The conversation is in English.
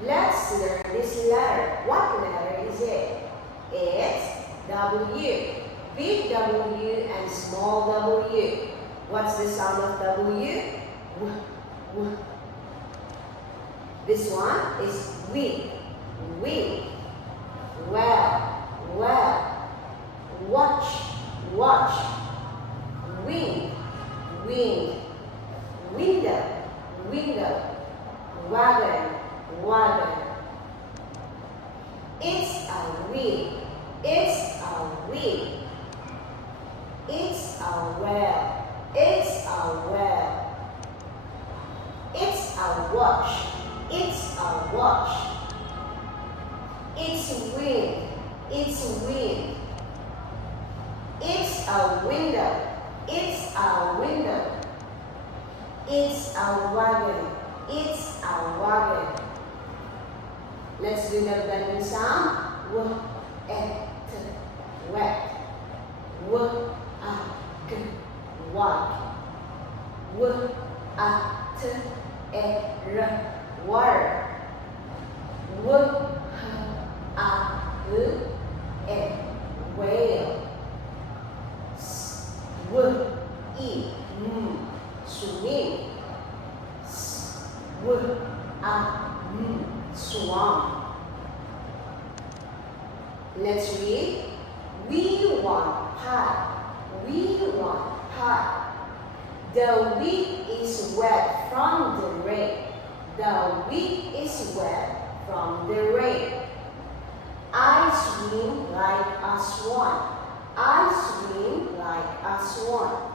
Let's learn this letter. What letter is it? It's W. Big W and small W. What's the sound of W? W, w. This one is wing. Wing. Well, well. Watch, watch. Wing, wing. Window, window. Wagon, wagon. It's a wing. It's a wing. It's a well. It's a well. It's a watch. It's a watch. It's wind. It's wind. It's a window. It's a window. It's a wagon. It's a wagon. Let's do the blending sound. W, e, t, wet. W, a, g, wag. W, a, t, e, r, water. W, h, a, l, e, whale. S, w, e, m, swing. S, w, a, m, swamp. Let's read. We want pie. We want pie. The wheat is wet from the rain. The wheat is wet from the rain. I swim like a swan. I swim like a swan.